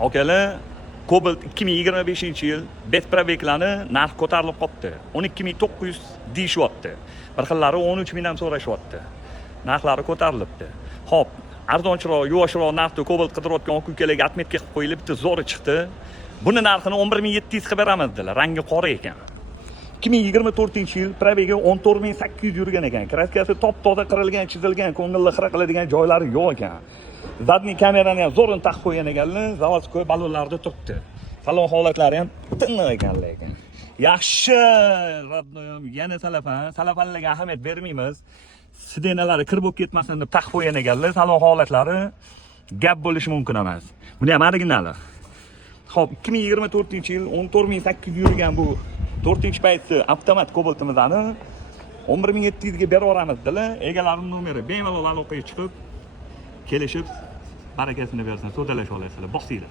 Akalar, Cobalt 2025-yil betprobeklarni narx ko'tarilib qopti. 12900 deyishyapti. Bir xillari 13000 ham so'rashyapti. Narxlari ko'tarilibdi. Xo'p, arzonchiroq, yuvashroq narxda Cobalt qidirayotgan aka-ukalarga atmetga qilib qo'yilib, bitta zo'ri chiqdi. Buni narxini 11700 qilib beramiz dedilar. Rangi qora ekan. 2024-yil probegi 14800 yurgan ekan. Kraskasi top-toza qirilgan, chizilgan, ko'ngilli xira qiladigan joylari yo'q ekan. Zadniy kamerani ham zo'rini taqib qo'ygan ekanlar, zavodskoy balonlarda turibdi. Salon holatlari ham tiniq ekanlar ekan. Yaxshi, radnoyim, yana salafanlarga ahamiyat bermaymiz. Sidenalari kir bo'lib ketmasin deb taqib qo'ygan ekanlar, salon holatlari gap bo'lishi mumkin emas. Buni ham originali. Xo'p, 2024-yil 14800 yurgan bu 4-paytli avtomat Cobaltimizni 11700 ga beraveramiz dedilar. Egalarining nomeri bemalol aloqaga chiqib kelishib barakasini bersin, so'zlasha olasizlar. Bosinglar.